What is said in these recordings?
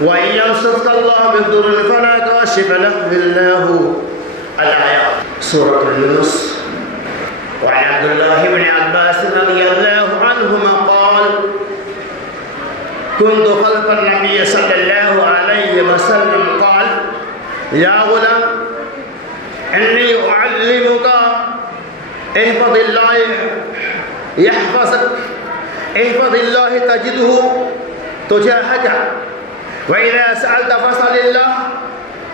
وَإِن يَمْسَسْكَ اللَّهُ بِضُرٍّ فَلَا كَاشِفَ لَهُ إِلَّا هُوَ الآيات سورة يونس. وعن عبد الله بن عباس رضي الله عنهما قال كنت خلف النبي صلى الله عليه وسلم قال يا غلام إني أعلمك احفظ الله يحفظك احفظ الله تجده تجاهك وإذا سألت فاسأل الله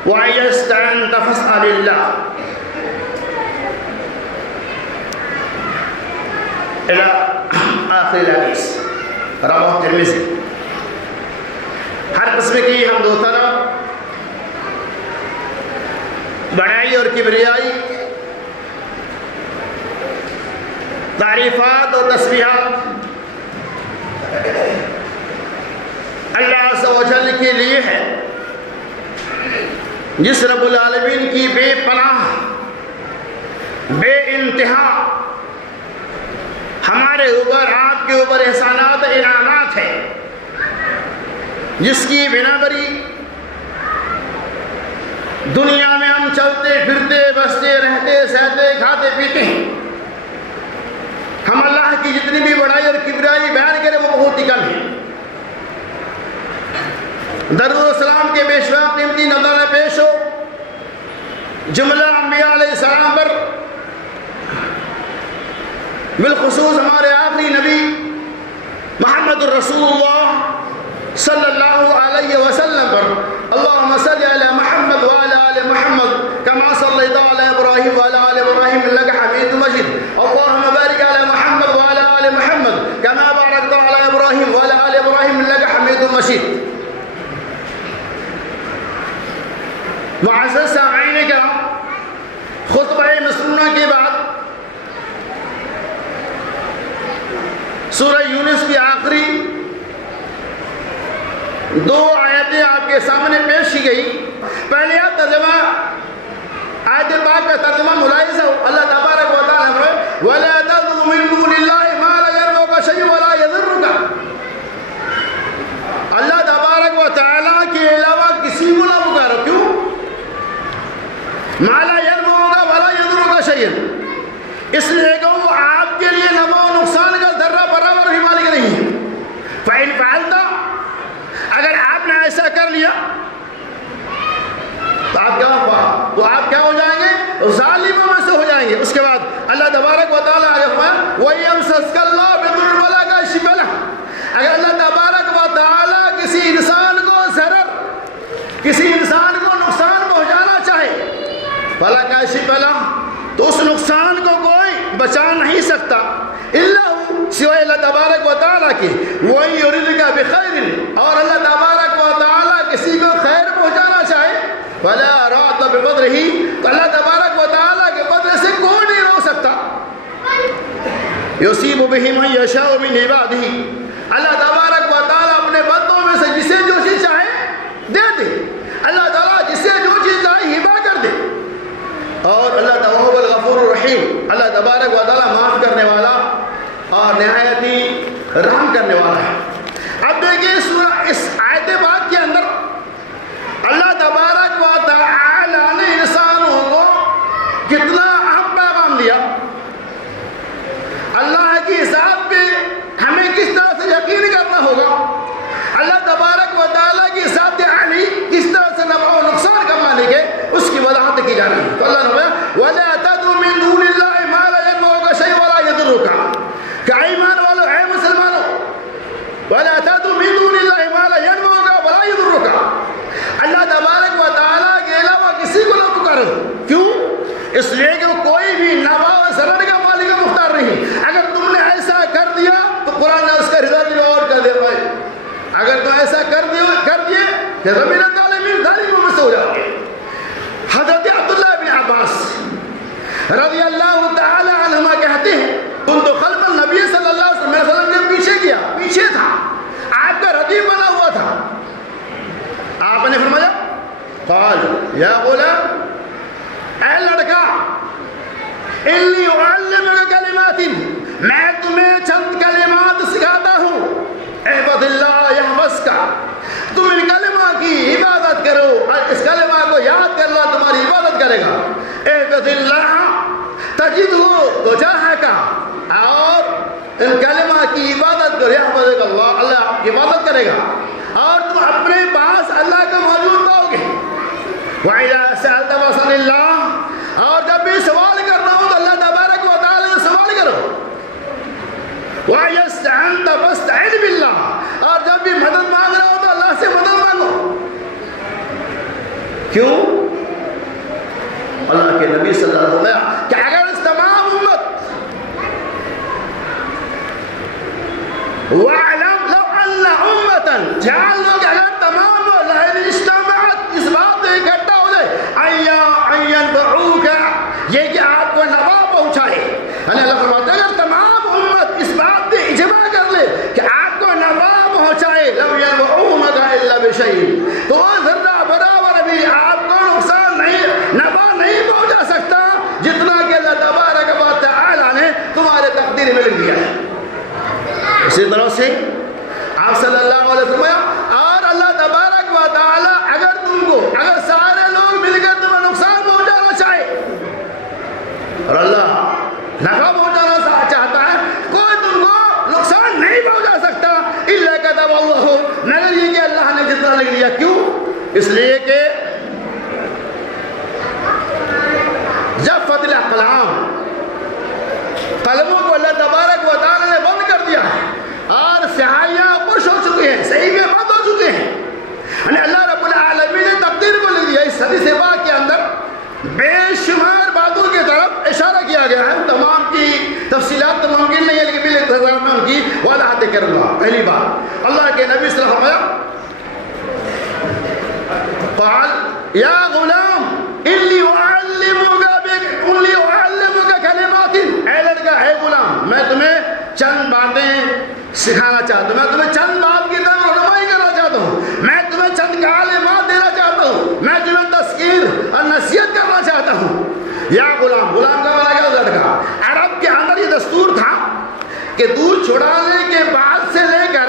وإذا استعنت فاسأل الله. إلى آخر الحديث رواه الترمذي. ہر قسم کی حمد و ثنا، بڑائی اور کبریائی، تعریفات اور تسبیحات اللہ عز و جل کے لیے ہے، جس رب العالمین کی بے پناہ بے انتہا ہمارے اوپر آپ کے اوپر احسانات انعامات ہیں، جس کی بنا بری دنیا میں ہم چلتے پھرتے بستے رہتے سہتے کھاتے پیتے ہیں. ہم اللہ کی جتنی بھی بڑائی اور کبریائی بیان کریں وہ بہت ہی کم ہے. درود و سلام کے بے شمار قیمتی نظارہ پیش ہو جملہ انبیاء علیہ السلام پر، بالخصوص ہمارے آخری نبی محمد الرسول اللہ صلی اللہ علیہ وسلم پر. اللہم صلی علی محمد وعلی آل محمد کما صلیت علی ابراہیم وعلی آل ابراہیم انک حمید مجید. اللہم بارک علی محمد وعلی آل محمد کما بارکت علی ابراہیم وعلی آل ابراہیم انک حمید مجید. معزز سامعین کرام، خطبہ مسنونہ کے بعد سورہ یونس کی آخری دو آیتیں آپ کے سامنے پیش کی گئی. پہلے آپ ترجمہ آیت پاک کا ترجمہ ملاحظہ ہو. اللہ تبارک و تعالیٰ فرمائے وَلَا تَدْعُ مِن دُونِ اللَّهِ مَا لَا يَنفَعُكَ شَيْئٌ وَلَا يَضُرُّكَ. اللہ تبارک و تعالیٰ کے علاوہ کسی کو نہ پکارو. کیوں؟ مَا لَا يَنفَعُكَ وَلَا يَضُرُّكَ شَيْئٌ، اس لیے کہ وہ آپ کے لیے نفع و نقصان کا ذرہ برابر بھی مالک نہیں ہے. فَإِنْ فَعَلْتَ، اگر آپ نے ایسا کر لیا تو آپ کیا ہو جائیں گے؟ ظالموں میں سے ہو جائیں گے. اس کے بعد اللہ تبارک و تعالیٰ آگے فرمایا وَيَمْسَسْكَ اللَّهُ بِضُرٍّ فَلَا كَاشِفَ لَهُ. اگر اللہ تبارک و تعالیٰ کسی انسان کو ضرر، کسی انسان کو نقصان پہنچانا چاہے فَلَا كَاشِفَ لَهُ، تو اس نقصان کو کوئی بچا نہیں سکتا الا سوائے اللہ تبارک و تعالیٰ کے. وَإِن يُرِدْكَ بِخَيْرٍ، اور اللہ تبارک و تعالیٰ کسی کو خیر پہنچانا چاہے فَلَا رَادَّ بِفَضْلِهِ، تو اللہ تبارک و تعالیٰ کے فضل سے کوئی نہیں روک سکتا. يُصِيبُ بِهِ مَن يَشَاءُ مِنْ عِبَادِهِ، اللہ تبارک و تعالیٰ اپنے بندوں میں سے جسے جو چیز چاہے دے دے. اللہ تعالیٰ جسے جو چیز چاہے ہبا کر دے. اور اللہ تعالیٰ الغفور الرحیم، اللہ تبارک و تعالیٰ معاف کرنے والا اور نہایت ہی رحم کرنے والا ہے. اب دیکھیں اس آیت پاک کے اندر اللہ تبارک و تعالیٰ نے انسانوں کو کتنا اہم پیغام دیا. اللہ کی ذات پہ ہمیں کس طرح سے یقین کرنا ہوگا، اللہ تبارک و تعالیٰ کی ذات علی کس طرح سے نفع و نقصان کا مالک ہے، اس کی وضاحت کی جا رہی ہے. تو اللہ نے فرمایا وَلَا تَدْعُ مِن دُونِ اللَّهِ مَا لَا يَنفَعُكَ شَيْئٌ وَلَا يَضُرُّكَ. کہ ایمان والو، اے مسلمانوں، وَلَا تَدْعُ مِن دُونِ اللَّهِ مَا لَا يَنفَعُكَ وَلَا يَضُرُّكَ. اللہ تبارک و تعالیٰ کے علاوہ کسی کو نہ پکارو. کیوں؟ اس لیے کہ کوئی بھی نفع و ضرر کا مالک مختار نہیں. اگر تم نے ایسا کر دیا تو قرآن نے اس کا رضا دل اور کر دے بھائی. اگر تم ایسا کر دیے کہ زمین تعلیم ظالموں میں سے ہو جاؤ گے. حضرت عبداللہ بن عباس رضی اللہ تعالی عنہما کہتے ہیں تم تو خلف النبی صلی اللہ علیہ وسلم کے پیچھے گیا، پیچھے تھا، آپ کا ردیف بنا ہوا تھا. آپ نے فرمایا قال یا غلام، اے لڑکا، انی اعلمک کلمات، میں تمہیں چند کلمات سکھاتا ہوں. احفظ اللہ یحفظک، تم ان کلمات احفظ اللہ تجدہ تجاہک، اور ان کلمہ کی عبادت کرو، یحفظک اللہ، اللہ آپ کی عبادت کرے گا اور تم اپنے پاس اللہ کا موجود پاؤ گے۔ وَإِذَا سَأَلْتَ فَاسْأَلِ اللَّهَ، اور جب بھی سوال کرنا ہو تو اللہ تبارک و تعالی سے سوال کرو۔ وَإِذَا اسْتَعَنْتَ فَاسْتَعِنْ بِاللَّهِ، اور جب بھی مدد مانگنا ہو تو اللہ سے مدد مانگو۔ کیوں؟ اللہ کے نبی صلی اللہ علیہ وسلم کہ اگر اس تمام امت وَعْلَمْ لَوْ أَنَّ أُمَّةً، جان لو کہ اگر تمام لَهِنْ اجتمعت، اس بات میں اکٹھا ہو جائے أَن يَنْفَعُوكَ، یہ کہ آپ کو نفع پہنچائے، یعنی اللہ فرماتے ہیں اگر تمام امت اس بات پہ اجماع کر لے کہ آپ کو نفع پہنچائے، لَوْ يَنْفَعُونَكَ إِلَّا بِشَيْءٍ، تو وہ ذرہ برابر بھی آپ کو نقصان نہیں، نفع نہیں پہنچا سکتا جتنا کہ اللہ تبارک و تعالی نے تمہارے تقدیر میں لکھ دیا ہے۔ اسی طرح سے آپ صلی اللہ علیہ وسلم، اور اللہ تبارک و تعالی اگر تم کو، اگر سارے لوگ مل کر تمہیں نقصان پہنچانا چاہے اور اللہ نفع پہنچانا چاہتا ہے، کوئی تم کو نقصان نہیں پہنچا سکتا الا كتب اللہ، مگر یہ کہ اللہ نے جتنا لکھ دیا۔ کیوں؟ اس لیے کہ جفت الاقلام، قلموں کو اللہ تبارک و تعالی نے بند کر دیا ہے اور سیاہیاں خوش ہو چکے ہیں، صحیح میں بند ہو چکے ہیں، یعنی اللہ رب العالمین نے تقدیر کو لکھ دیا۔ اس حدیث پاک کے اندر بے شمار باتوں کی طرف اشارہ کیا گیا ہے، تمام کی تفصیلات تو ممکن نہیں ہے لیکن بل اختصار میں ان کی وضاحت کر اللہ۔ پہلی بات، اللہ کے نبی صلی اللہ علیہ وسلم قال یا غلام انی اعلمک کلمات، اے لڑکا، اے غلام، میں تمہیں چند باتیں سکھانا چاہتا ہوں، میں تمہیں چند بات کی طرف رہنمائی کرنا چاہتا ہوں، میں تمہیں چند کلمات دینا چاہتا ہوں، میں تمہیں تذکیر اور نصیحت کرنا چاہتا ہوں۔ یا غلام، غلام کا مانا کیا؟ لڑکا۔ عرب کے اندر یہ دستور تھا کہ دودھ چھڑانے کے بعد سے لے کر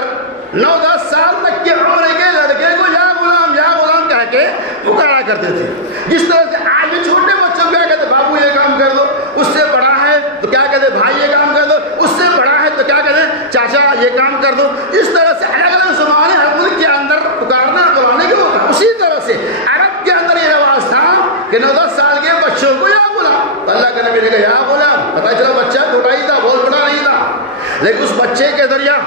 9-10 سال تک کے عمر کے لڑکے کو یا غلام کہہ کے پکارا کرتے تھے۔ جس طرح سے آج بھی چھوٹے بچوں کو کیا کہتے، بابو یہ کام کر دو، اس سے بڑا ہے تو کیا کہتے، بھائی یہ کام کر دو، اس سے بڑا ہے تو کیا کہتے، چاچا یہ کام کر دو۔ اس طرح سے الگ الگ زمانے ہر ملک کے اندر پکارنا بلانے کے ہوتا۔ اسی طرح سے عرب کے اندر یہ رواج تھا کہ 9-10 سال کے بچوں کو یا غلام، اللہ کے نبی نے کہا یا غلام، پتہ چلا بچہ چھوٹا ہی تھا، بہت بڑا نہیں تھا، لیکن اس بچے کے ذریعہ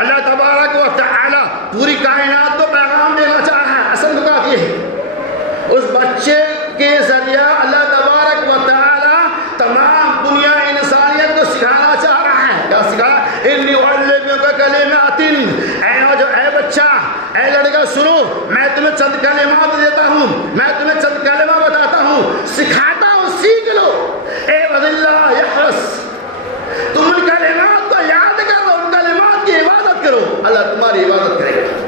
اللہ تبارک و تعالی پوری کائنات کو پیغام دینا چاہا ہے۔ اصل بات یہ ہے، اس بچے کے ذریعہ اللہ تبارک و تعالی تمام دنیا انسانیت کو سکھانا چاہ رہا ہے۔ کیا سکھا؟ انی اعلمک کلمات، اے بچہ، اے لڑکا سنو، میں تمہیں چند کلمات دیتا ہوں، میں تمہیں چند کلمہ بتاتا ہوں، سکھاتا ہوں، سیکھ لو۔ احفظ اللہ یحفظ، تم ان کلمات کو یاد کر لو، ان کلمات کی عبادت کرو، اللہ تمہاری عبادت کرے گا۔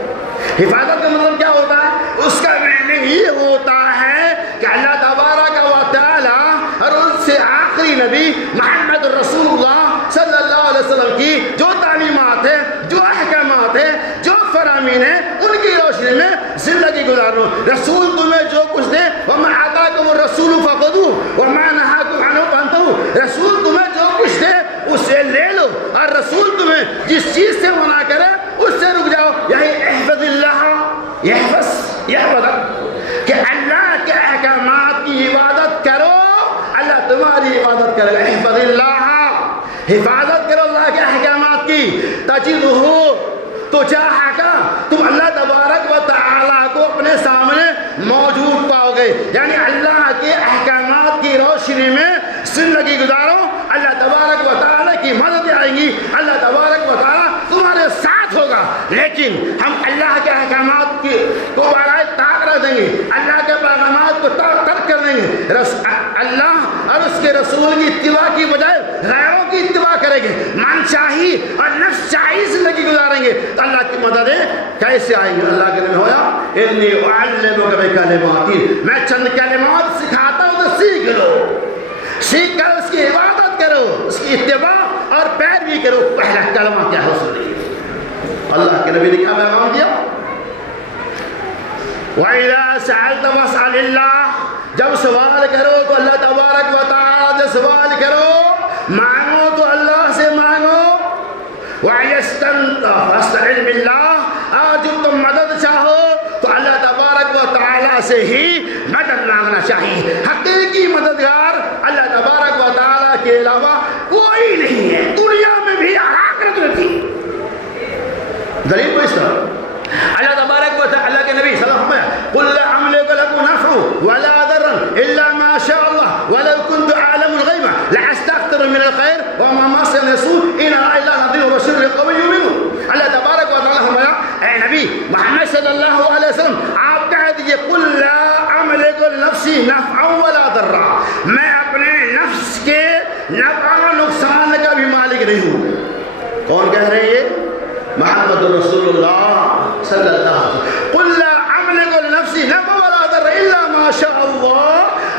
حفاظت کا مطلب کیا ہوتا ہے؟ اس کا معنی یہ ہوتا ہے کہ اللہ تبارک و تعالی اور اس سے آخری نبی محمد رسول اللہ صلی اللہ علیہ وسلم کی جو تعلیمات ہیں، جو احکامات ہیں، جو فرامین ہیں، ان کی روشنی میں زندگی گزارو۔ رسول تمہیں جو کچھ دے، وَمَا آتَاكُمُ الرَّسُولُ فَخُذُوهُ وَمَا نَهَاكُمْ عَنْهُ فَانْتَهُوا، رسول تمہیں جو کچھ دے اسے لے لو، اور رسول تمہیں جس چیز سے منع کرے اس سے رک جاؤ۔ یہی احفظ اللہ یحفظک، کہ اللہ کے احکامات کی عبادت کرو، اللہ تمہاری عبادت کرے گا۔ احفظ اللہ، حفاظت کرو اللہ کے احکامات کی، تجدہ تجاہک، تم اللہ تبارک و تعالی کو اپنے سامنے موجود پاؤ گے، یعنی اللہ کے احکامات کی روشنی میں زندگی گزارو، اللہ تبارک و تعالی کی مدد آئے گی، اللہ تبارک و تعالی تمہارے ساتھ ہوگا۔ لیکن ہم اللہ کے احکامات کو برائے طاق رکھ دیں گے، اللہ کے پیغامات کو ترک کر دیں گے، اللہ اور اس کے رسول کی اتباع کی بجائے غیروں کی اتباع کریں گے، من چاہی اور نفس چاہی زندگی گزاریں گے، تو اللہ کی مددیں کیسے آئیں گے؟ اللہ کے نبی ہویا انی اعلمک بکلمات، میں چند کلمات سکھاتا ہوں تو سیکھ لو، سیکھ کر اس کی عبادت کرو، اس کی اتباع اور پیروی کرو۔ پہلا کلمہ کیا ہے؟ سنیے اللہ کے نبی نے کیا پیغام دیا؟ وَإِذَا سَأَلْتَ فَاسْأَلِ اللَّهَ، جب سوال کرو تو اللہ تبارک و تعالیٰ سے سوال کرو، مانگو تو اللہ سے مانگو۔ وَاسْتَعِنْ بِاللَّهِ، اور جب تم مدد چاہو تو اللہ تبارک و تعالیٰ سے ہی مدد مانگنا چاہیے۔ حقیقی مددگار اللہ تبارک و تعالیٰ کے علاوہ کوئی نہیں ہے، دنیا میں بھی اور آخرت میں بھی۔ دلیل کو اس طرح اللہ تبارک و تعالیٰ کے نبی صلی اللہ علیہ وسلم قُلْ لَا أَمْلِكُ لَكُمْ نَفْعًا وَلَا ضَرًّا إِلَّا مَا شَاءَ اللَّهُ وَلَوْ كُنْتُ أَعْلَمُ الْغَيْبَ لَأَسْتَكْثَرْتُ مِنَ الْخَيْرِ وَمَا مَسَّنِيَ السُّوءُ إِنْ أَنَا إِلَّا نَذِيرٌ وَبَشِيرٌ لِقَوْمٍ يُؤْمِنُونَ۔ اللہ تبارک و تعالیٰ فرمایا، اے نبی محمد صلی اللہ علیہ وسلم آپ کہہ دیجئے قُلْ لَا أَمْلِكُ لِنَفْسِي نَفْعًا وَلَا ضَرًّا، میں اپنے نفس کے نفع و نقصان کا بھی مالک نہیں ہوں۔ کون کہہ رہے ہیں یہ؟ محمد رسول اللہ صلی اللہ علیہ وسلم۔ قُلْ لَا أَمْلِكُ لِنَفْسِي نَفْعًا وَلَا ضَرًّا إِلَّا مَا شَاءَ اللَّهُ،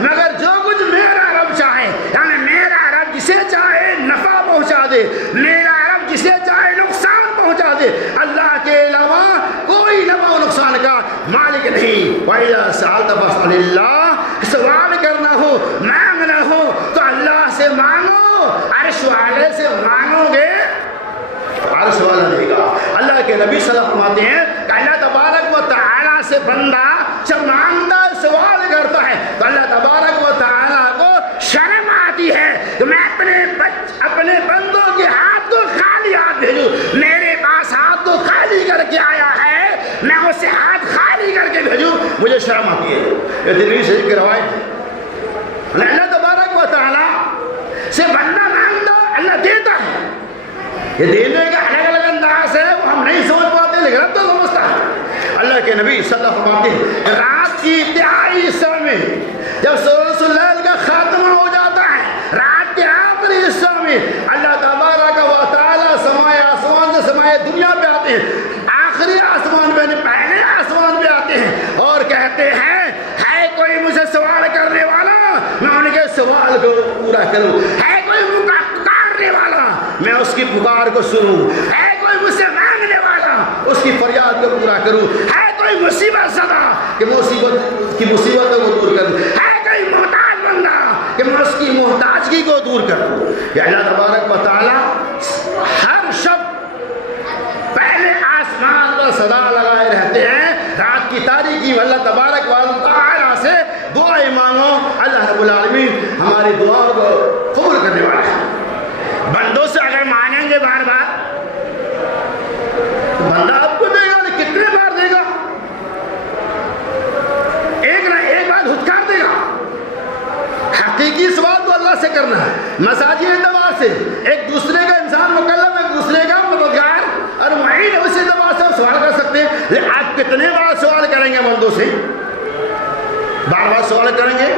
مگر جو کچھ میرا رب چاہے، یعنی میرا رب جسے چاہے نفع پہنچا دے، میرا رب جسے چاہے نقصان پہنچا دے، اللہ کے علاوہ کوئی نفع و نقصان کا مالک نہیں۔ وَإِذَا سَأَلْتَ فَاسْأَلِ اللَّهَ، سوال کرنا ہو مانگنا ہو تو اللہ سے مانگو، عرش والے سے مانگو گے عرش والا دے گا۔ اللہ کے نبی صلی اللہ علیہ وسلم فرماتے ہیں کہ اللہ تبارک و تعالیٰ سے بندہ جب مانگتا ہے، سوال کرتا ہے تو اللہ تبارک و تعالیٰ کو شرم آتی ہے کہ میں اپنے بندوں کے ہاتھ کو خالی ہاتھ بھیجوں، میرے پاس ہاتھ کو خالی کر کے آیا ہے، میں اسے ہاتھ خالی کر کے بھیجوں، مجھے شرم آتی ہے۔ یہ ترمذی شریف کی روایت ہے۔ اللہ تبارک و تعالیٰ سے بندہ مانگتا اللہ دیتا ہے۔ یہ دینے کا الگ الگ انداز ہے، وہ ہم نہیں سمجھ پاتے لیکن رب تو سمجھتا ہے۔ اللہ کے نبی صلی اللہ علیہ وسلم فرماتے ہیں رات کی انتہائی حصہ میں جب ثلث اللیل کا خاتمہ ہو جاتا ہے، رات کے آخری حصہ میں اللہ تبارک و تعالیٰ سمائے آسمان سے سمائے دنیا پہ آتے ہیں، آخری آسمان پہ نہیں پہلے آسمان پہ آتے ہیں اور کہتے ہیں ہے کوئی مجھے سوال کرنے والا، میں ان کے سوال کو پورا کروں، ہے کوئی پکارنے والا میں اس کی پکار کو سنوں، ہے کوئی مجھ سے مانگنے والا اس کی فریاد کو پورا کروں، ہے کوئی مصیبت زدہ کہ میں مصیبتوں کو دور کروں، ہے کوئی محتاج بندہ کہ میں اس کی محتاجگی کو دور کروں۔ یہ اللہ تبارک و تعالیٰ ہر شب پہلے آسمان پر صدا لگائے رہتے ہیں، رات کی تاریکی میں اللہ تبارک و تعالیٰ سے دعائیں مانگو، اللہ رب العالمین ہماری دعاؤں کو قبول کرنے والا ہے۔ بندوں سے اگر مانگیں گے بار بار تو بندہ آپ کو دے گا، کتنے بار دے گا؟ ایک نہ ایک بار دھتکار دے گا۔ حقیقی سوال تو اللہ سے کرنا ہے، مزاجی اعتبار سے ایک دوسرے کا انسان مکلف ایک دوسرے کا مددگار اور معین، اس اعتبار سے آپ سوال کر سکتے ہیں، لیکن آپ کتنے بار سوال کریں گے بندوں سے؟ بار بار سوال کریں گے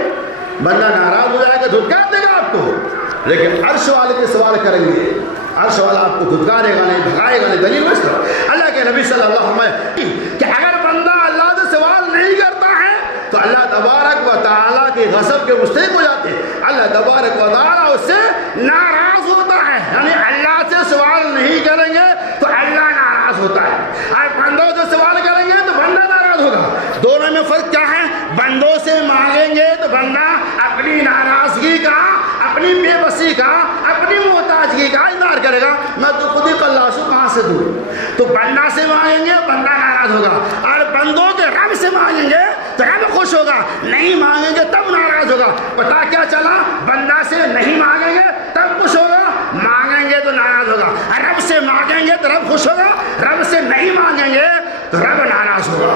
بندہ ناراض ہو جائے گا، دھتکار دے گا آپ کو، لیکن عرش والے کے سوال کریں گے عرش والا آپ کو دھتکارے گا نہیں، بھگائے گا نہیں۔ دلیل اس طرح اللہ کے نبی صلی اللہ علیہ وسلم کہ اگر بندہ اللہ سے سوال نہیں کرتا ہے تو اللہ تبارک و تعالیٰ کے غضب کے مستحق ہو جاتے ہیں، اللہ تبارک و تعالیٰ اس سے ناراض ہوتا ہے، یعنی اللہ سے سوال نہیں کریں گے تو اللہ ناراض ہوتا ہے، اور بندوں سے سوال کریں گے تو بندہ ناراض ہوگا۔ دونوں میں فرق کیا ہے؟ بندوں سے مانگیں گے تو بندہ اپنی ناراضگی کا، اپنی بے بسی کا، اپنی محتاجگی کا اظہار کرے گا، میں تو خود ہی قلاش ہوں، کہاں سے دوں؟ تو بندہ سے مانگیں گے بندہ ناراض ہوگا، اور بندوں کے رب سے مانگیں گے تو رب خوش ہوگا، نہیں مانگیں گے تب ناراض ہوگا۔ پتا کیا چلا؟ بندہ سے نہیں مانگیں گے تب خوش ہوگا، مانگیں گے تو ناراض ہوگا، رب سے مانگیں گے تو رب خوش ہوگا، رب سے نہیں مانگیں گے تو رب ناراض ہوگا۔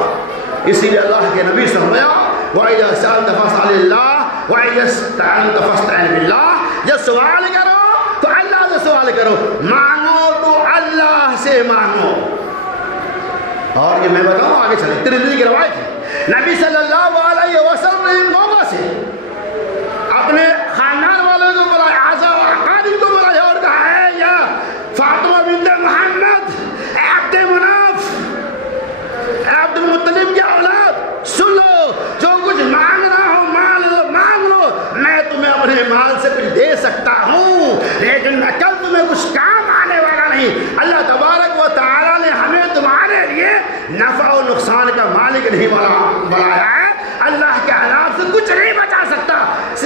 اسی لیے اللہ کے نبی سے فرمایا وَإِذَا سَأَلْتَ فَاسْأَلِ اللَّهَ وَإِذَا اسْتَعَنْتَ فَاسْتَعِنْ بِاللَّهِ، جب سوال کرو تو اللہ سے سوال کرو، مانگو تو اللہ سے مانگو۔ اور یہ میں بتاؤں آگے چلیں، ترمذی کی روایت ہے، نبی صلی اللہ علیہ وسلم نے ان لوگوں سے اپنے خاندان والوں کو بلایا، اعزا و اقارب کو بلایا اور کہا ہے یا فاطمہ بنت محمد، اے عبد مناف، اے عبد المطلب کی اولاد، سن لو، جو کچھ مانگنا ہو مانگ لو، میں تمہیں اپنے مال سے کچھ دے سکتا ہوں لیکن میں کل تمہیں کچھ کام آنے والا نہیں۔ اللہ تبارک و تعالیٰ نے ہمیں تمہارے لیے نفع و نقصان کا مالک نہیں بنایا ہے، اللہ کے عذاب سے کچھ نہیں بچا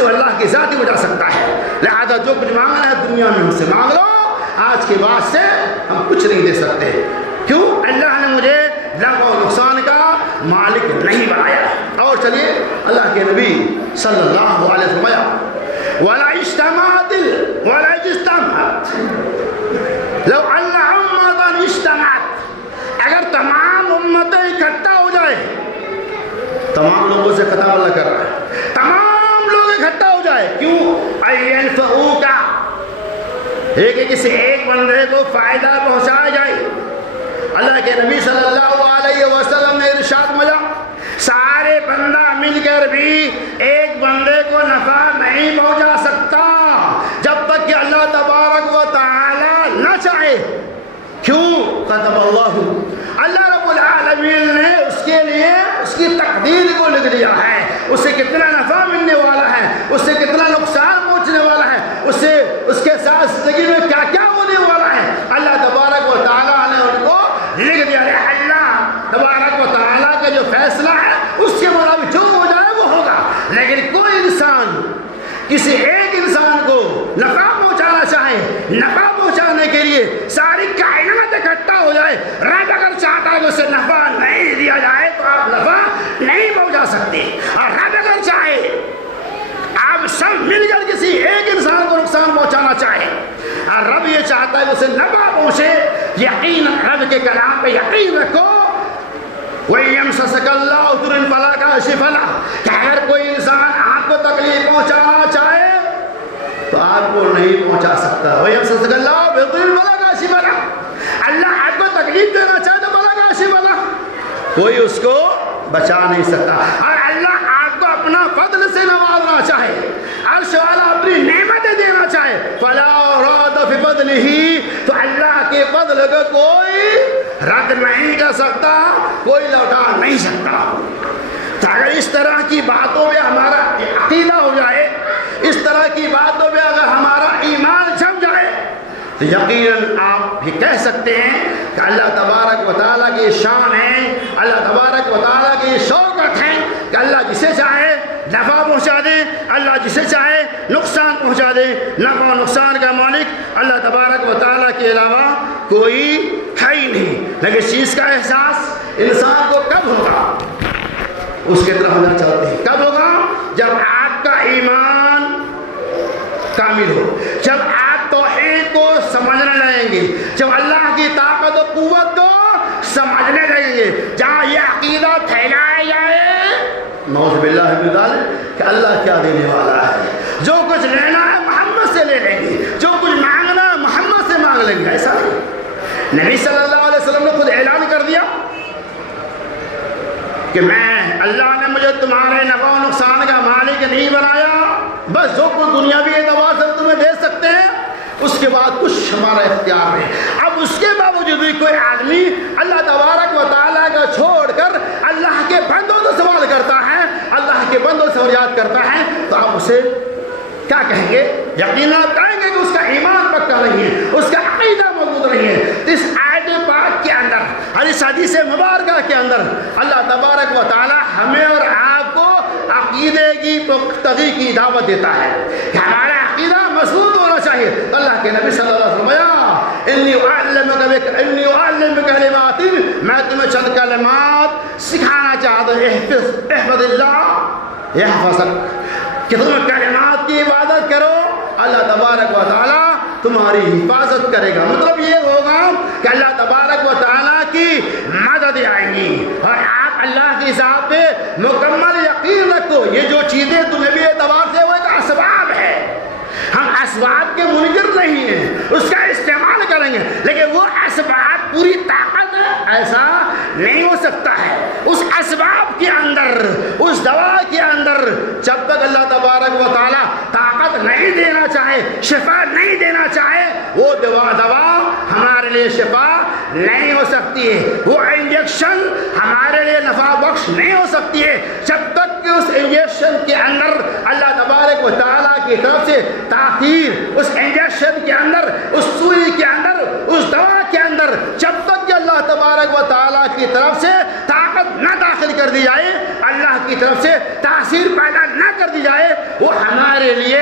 وہ اللہ کی ذات ہی بچا سکتا ہے۔ لہذا جو کچھ مانگنا ہے دنیا میں ہم سے مانگ لو، آج کے بعد سے ہم کچھ نہیں دے سکتے۔ کیوں؟ اللہ نے مجھے نفع و نقصان کا مالک نہیں بنایا۔ اور چلیے اللہ کے نبی صلی اللہ علیہ وسلم وَلَا اجْتَمَعَتِ وَلَا اجْتَمَعَتْ لَوْ أَنَّ أُمَّةً اجْتَمَعَتْ، اگر تمام امتیں اکٹھا ہو جائے، تمام لوگوں سے خطاب اللہ کر رہا ہے، تمام لوگ اکٹھا ہو جائے، کیوں؟ أَيَّنْفَعُوكَ، کسی ایک بندے کو فائدہ پہنچایا جائے۔ اللہ کے نبی صلی اللہ علیہ وسلم نے ارشاد فرمایا سارے بندہ مل کر بھی ایک بندے کو نفع نہیں پہنچا سکتا جب تک کہ اللہ تبارک و تعالی نہ چاہے۔ کیوں؟ کتب اللہ رب العالمین نے اس کے لیے اس کی تقدیر کو لکھ دیا ہے، اس سے کتنا نفع ملنے والا ہے، اس سے کتنا نقصان پہنچنے والا ہے، اس کے ساتھ زندگی میں کیا کیا ہونے والا ہے، اللہ تبارک و تعالیٰ نے ان کو لکھ دیا ہے۔ اللہ تبارک و تعالیٰ کا جو فیصلہ ہے اس کے مطابق جو ہو جائے وہ ہوگا۔ لیکن کوئی انسان کسی ایک انسان کو نفع پہنچانا چاہے، نفع پہنچانے کے لیے ساری کائنات اکٹھا ہو جائے، رب اگر چاہتا ہے کہ اسے نفع نہیں دیا جائے تو آپ نفع نہیں پہنچا سکتے، اور رب اگر چاہے آپ سب مل کر کسی ایک انسان کو نقصان پہنچانا چاہے اور رب یہ چاہتا ہے کہ اسے نفع پہنچے، یقین رب کے کلام پہ یقین رکھو۔ وَيَمْسَسَكَ اللَّهُ بِضُرٍّ فَلَا كَاشِفَ لَهُ، کہ اگر کوئی انسان آپ کو تکلیف پہنچانا چاہے تو آپ کو نہیں پہنچا سکتا۔ وَيَمْسَسَكَ اللَّهُ بِضُرٍّ فَلَا كَاشِفَ لَهُ، اللہ آپ کو تکلیف دینا چاہے تو فَلَا كَاشِفَ لَهُ، کوئی اس کو بچا نہیں سکتا۔ اور اللہ آپ کو اپنا فضل سے نوازنا چاہے، عرش والا اپنی نعمتیں دینا چاہے، فَلَا رَادَ فِي فَضْلِهِ، تو اللہ کے فضل کو کوئی رد نہیں کر سکتا، کوئی لوٹا نہیں سکتا۔ تو اگر اس طرح کی باتوں میں ہمارا عقیدہ ہو جائے، اس طرح کی باتوں میں اگر ہمارا ایمان جم جائے تو یقیناً آپ یہ کہہ سکتے ہیں کہ اللہ تبارک و تعالیٰ کی شان ہے، اللہ تبارک و تعالیٰ کی شوکت ہے کہ اللہ جسے چاہے نفع پہنچا دے، اللہ جسے چاہے نقصان پہنچا دے۔ نفع و نقصان کا مالک اللہ تبارک و تعالیٰ کے علاوہ کوئی ہے ہی نہیں۔ لیکن اس چیز کا احساس انسان کو کب ہوگا؟ اس کے طرف ہم چاہتے ہیں کب ہوگا؟ جب آپ کا ایمان کامل ہو، جب آپ توحید کو سمجھنے لگیں گے، جب اللہ کی طاقت و قوت کو سمجھنے لگیں گے، جہاں یہ عقیدہ پھیلایا جائے نعوذ باللہ من ذالک کہ اللہ کیا دینے والا ہے، جو کچھ لینا ہے محمد سے لے لیں گے، جو کچھ مانگنا ہے محمد سے مانگ لیں گے۔ ایسا نہیں، نبی صلی اللہ علیہ وسلم نے خود اعلان کر دیا کہ اللہ نے مجھے تمہارے نفع و نقصان کا مالک نہیں بنایا، بس جو کچھ دنیاوی اعتبار سے تمہیں دے سکتے ہیں اس کے بعد کچھ ہمارا اختیار ہے۔ اب اس کے باوجود بھی کوئی آدمی اللہ تبارک و تعالیٰ کا چھوڑ کر اللہ کے بندوں سے سوال کرتا ہے، اللہ کے بندوں سے فریاد کرتا ہے، تو آپ اسے کیا کہیں گے؟ یقیناً کہیں گے کہ اس کا ایمان پکا نہیں ہے، اس کا عقیدہ موجود نہیں ہے۔ اس آیت پاک کے اندر اور اس حدیث مبارکہ کے اندر اللہ تبارک و تعالیٰ ہمیں اور آپ کو عقیدے کی پختگی کی دعوت دیتا ہے کہ ہمارا عقیدہ مضبوط ہونا چاہیے۔ تو اللہ کے نبی صلی اللہ علیہ وسلم انی اعلمک کلمات، میں تمہیں چند کلمات سکھانا چاہتا ہوں، احفظ اللہ یحفظک، کہ تم کلمات کی عبادت کرو، اللہ تبارک و تعالیٰ تمہاری حفاظت کرے گا۔ مطلب یہ ہوگا کہ اللہ تبارک و تعالیٰ کی مدد آئیں گی اور آپ اللہ کی ذات پہ مکمل یقین رکھو۔ یہ جو چیزیں دنیوی اعتبار سے وہ ایک اسباب ہے، ہم اسباب کے منکر نہیں ہیں، اس کا استعمال کریں گے، لیکن وہ اسباب پوری طاقت ایسا نہیں ہو سکتا ہے۔ اس اسباب کے اندر، اس دوا کے اندر جب تک اللہ تبارک و تعالیٰ طاقت نہیں دینا چاہے، شفا نہیں دینا چاہے، وہ دوا ہمارے لیے شفا نہیں ہو سکتی ہے، وہ انجیکشن ہمارے لیے نفع بخش نہیں ہو سکتی ہے جب تک کہ اس انجیکشن کے اندر اللہ تبارک و تعالیٰ کی طرف سے تاثیر، اس انجیکشن کے اندر، اس سوئی کے اندر، اس دوا کے اندر جب تک کہ اللہ تبارک و تعالیٰ کی طرف سے طاقت نہ داخل کر دی جائے، اللہ کی طرف سے تاثیر پیدا نہ کر دی جائے، وہ ہمارے ہمارے لیے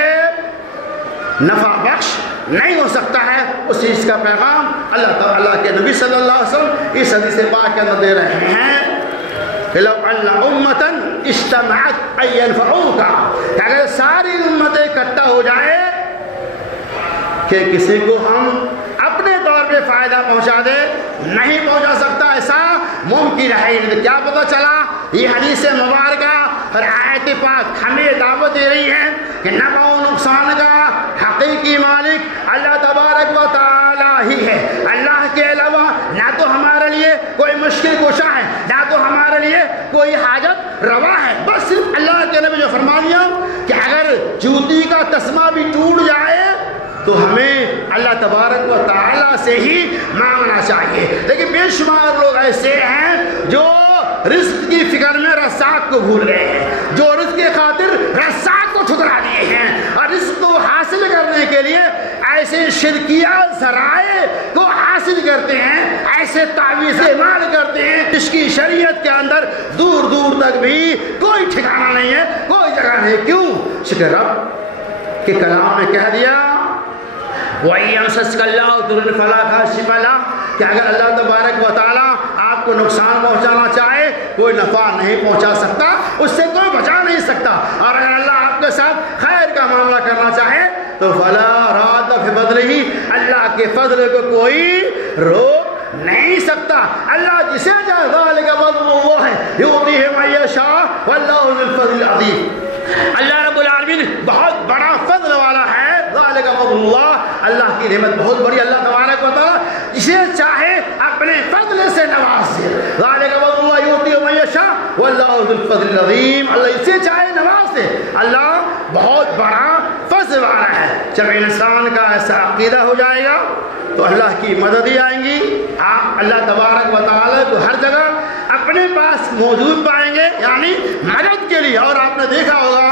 نفع بخش نہیں ہو سکتا ہے، اس چیز کا پیغام اللہ تعالیٰ کے نبی صلی اللہ علیہ وسلم اس حدیث پاک کے اندر دے رہے ہیں کہ لو ان امتن اجتمعت ان ينفعوك، کہ اگر ساری امتیں اکٹھا ہو جائے کہ کسی کو ہم اپنے طور پہ فائدہ پہنچا دے، نہیں پہنچا سکتا، ایسا ممکن ہے نہیں۔ کیا پتہ چلا؟ یہ حدیث مبارکہ اور آیت پاک ہمیں دعوت دے رہی ہے کہ نفع و نقصان کا حقیقی مالک اللہ تبارک و تعالی ہی ہے۔ اللہ کے علاوہ نہ تو ہمارے لیے کوئی مشکل کشا ہے، نہ تو ہمارے لیے کوئی حاجت روا ہے، بس صرف اللہ کے نبی جو فرما دیا کہ اگر جوتی کا تسمہ بھی ٹوٹ جائے تو ہمیں اللہ تبارک و تعالیٰ سے ہی مانگنا چاہیے۔ لیکن بے شمار لوگ ایسے ہیں جو رزق کی فکر میں رزاق کو بھول گئے ہیں، جو رزق کی خاطر رزاق کو ٹھکرا دیے ہیں، اور رزق کو حاصل کرنے کے لیے ایسے شرکیہ ذرائع کو حاصل کرتے ہیں، ایسے تعویذ استعمال کرتے ہیں جس کی شریعت کے اندر دور دور تک بھی کوئی ٹھکانا نہیں ہے، کوئی جگہ نہیں۔ کیوں؟ چونکہ رب کے کلام نے کہہ دیا وَإِن يَمْسَسْكَ اللَّهُ بِضُرٍّ فَلَا كَاشِفَ لَهُ، کہ اگر اللہ تبارک و تعالیٰ آپ کو نقصان پہنچانا چاہے کوئی نفع نہیں پہنچا سکتا، اس سے کوئی بچا نہیں سکتا، اور اگر اللہ آپ کے ساتھ خیر کا معاملہ کرنا چاہے تو فَلَا رَادَّ فِفَضْلِهِ، اللہ کے فضل کو کوئی روک نہیں سکتا۔ اللہ جسے چاہے ذَلِكَ فَضْلُ اللَّهِ يُؤْتِيهِ مَن يَشَاءُ وَاللَّهُ ذُو الْفَضْلِ الْعَظِيمِ۔ اللہ رب العالمین بہت بڑا فضل والا ہے، ذَلِكَ فَضْلُ اللَّهِ، اللہ کی نعمت بہت بڑی، اللہ تبارک و تعالیٰ جسے چاہے اپنے فضل سے نواز دے، ذَلِكَ فَضْلُ اللَّهِ يُؤْتِيهِ مَن يَشَاءُ وَاللَّهُ ذُو الْفَضْلِ الْعَظِيمِ، اللہ جسے چاہے نواز دے، اللہ بہت بڑا فضل والا ہے۔ جب انسان کا ایسا عقیدہ ہو جائے گا تو اللہ کی مدد ہی آئیں گی، آپ اللہ تبارک و تعالیٰ کو ہر جگہ اپنے پاس موجود پائیں گے، یعنی مدد کے لیے۔ اور آپ نے دیکھا ہوگا،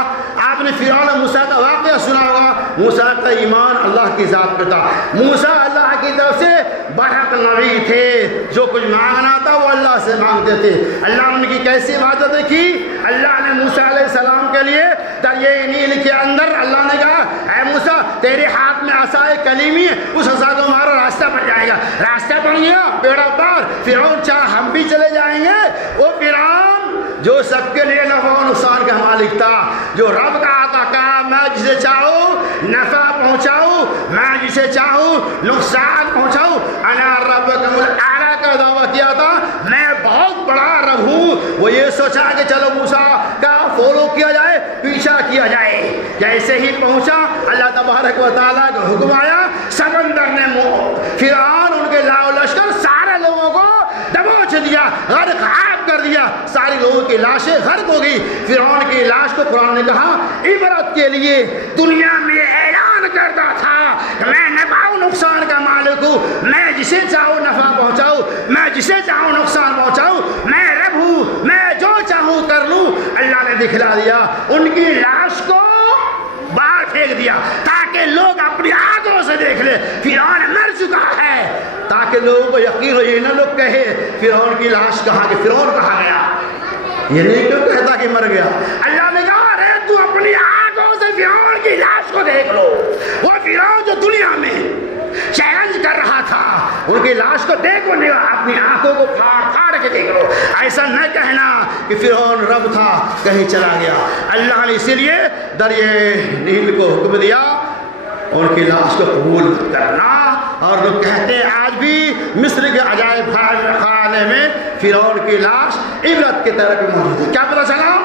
آپ نے فرعون اور موسیٰ کا واقعہ سنا ہوگا، موسیٰ کا ایمان اللہ کی ذات پہ تھا، موسیٰ اللہ کی طرف سے برحق نبی تھے، جو کچھ مانگنا تھا وہ اللہ سے مانگتے تھے۔ اللہ نے ان کی کیسی عبادتیں کی؟ اللہ نے موسیٰ علیہ السلام کے لیے دریائے نیل کے اندر اللہ نے کہا اے موسیٰ تیرے ہاتھ میں عصائے کلیمی ہے، اس عصا کو مارو راستہ بن جائے گا، راستہ بن گیا، بیڑا پار۔ فرعون چاہ ہم بھی چلے جائیں گے، وہ فرعون جو سب کے لیے نفع و نقصان کا مالک تھا، جو رب کا آتا کہا میں جسے چاہوں نفع پہنچاؤں، میں جسے چاہوں نقصان پہنچاؤں، انا ربکم الاعلی کا دعویٰ کیا تھا، میں بہت بڑا رب ہوں۔ وہ یہ سوچا کہ چلو موسیٰ کا فالو کیا جائے، پیچھا کیا جائے۔ جیسے ہی پہنچا اللہ تبارک و تعالیٰ کا حکم آیا، سمندر نے فرعون ان کے لاؤ لشکر سارے لوگوں کو دبوچ دیا، غرق آب کر دیا، ساری لوگوں کی لاشیں غرق ہو گئی۔ فرعون کی لاش کو قرآن نے کہا عبرت کے لیے دنیا میں اعلان کرتا تھا کہ میں نفع و نقصان کا مالک ہوں، میں جسے چاہوں نفع پہنچاؤں، میں جسے چاہوں نقصان پہنچاؤں، میں رب ہوں، میں جو چاہوں کر لوں۔ اللہ نے دکھلا دیا، ان کی لاش کو باہر پھینک دیا تاکہ لوگ اپنی آنکھوں سے دیکھ لیں فرعون مر چکا ہے، تاکہ لوگوں کو یقین ہو، یہ نہ لوگ کہے فرعون کی لاش کہاں کہ فرعون کہاں گیا، یہ نہیں کیوں کہتا کہ مر گیا۔ اللہ نے کہا ارے تو اپنی آنکھوں سے فرعون کی لاش کو دیکھ لو، وہ فرعون جو دنیا میں چیلنج کر رہا تھا ان کی لاش کو دیکھو، نہیں اپنی آنکھوں کو پھاڑ پھاڑ کے دیکھ لو، ایسا نہ کہنا کہ فرعون رب تھا کہیں چلا گیا۔ اللہ نے اسی لیے دریائے نیل کو حکم دیا ان کی لاش کو قبول مت کرنا۔ اور لوگ کہتے ہیں آج بھی مصر کے عجائب خانے میں فرعون کی لاش عبرت کی طرح بھی موجود ہے۔ کیا پتہ چلا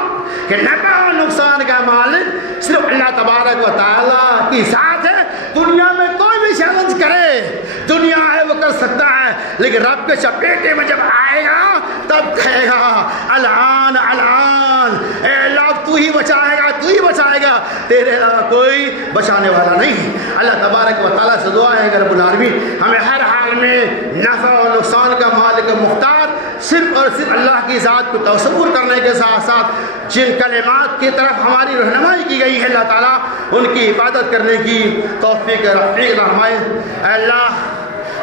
کہ نفع و نقصان کا مالک صرف اللہ تبارک و تعالیٰ کی ذات ہے۔ دنیا میں کوئی بھی چیلنج کرے، دنیا ہے وہ کر سکتا ہے، لیکن رب کے چپیٹے میں جب آئے گا تب کہے گا الان الان، اے اللہ تو ہی بچائے گا، تو ہی بچائے گا، تیرے علاوہ کوئی بچانے والا نہیں۔ اللہ تبارک و تعالیٰ سے دعا ہے کہ رب العالمین ہمیں ہر حال میں نفع و نقصان کا مالک مختار صرف اور صرف اللہ کی ذات کو تصور کرنے کے ساتھ ساتھ جن کلمات کی طرف ہماری رہنمائی کی گئی ہے اللہ تعالیٰ ان کی عبادت کرنے کی توفیق رفیق رحمائے۔ اے اللہ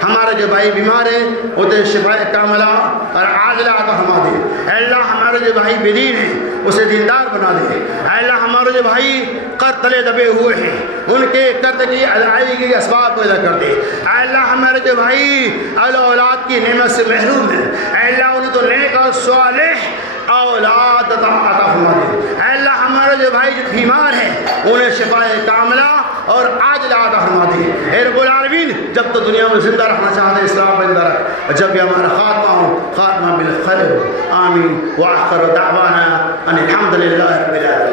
ہمارے جو بھائی بیمار ہیں انہیں شفا کاملہ اور عاجلہ عطا فرما دے۔ اے اللہ ہمارے جو بھائی بدین ہیں اسے دیندار بنا دے۔ اے اللہ ہمارے جو بھائی قرض تلے دبے ہوئے ہیں ان کے قرض کی ادائیگی کے اسباب پیدا کر دے۔ اے اللہ ہمارے جو بھائی اولاد کی نعمت سے محروم ہیں، اے اللہ انہیں تو نیک اور صالح اولاد عطا فرما دے۔ اے اللہ ہمارے جو بھائی جو بیمار ہیں انہیں شفاء کاملہ اور عاجلہ عطا فرما دے۔ اے رب العالمین جب تو دنیا میں زندہ رکھنا چاہتے ہیں اسلام زندہ رکھ، اور جب بھی ہمارا خاتمہ ہو خاتمہ بالخیر ہو۔ آمین۔ وآخر دعوانا ان الحمد للہ رب العالمین۔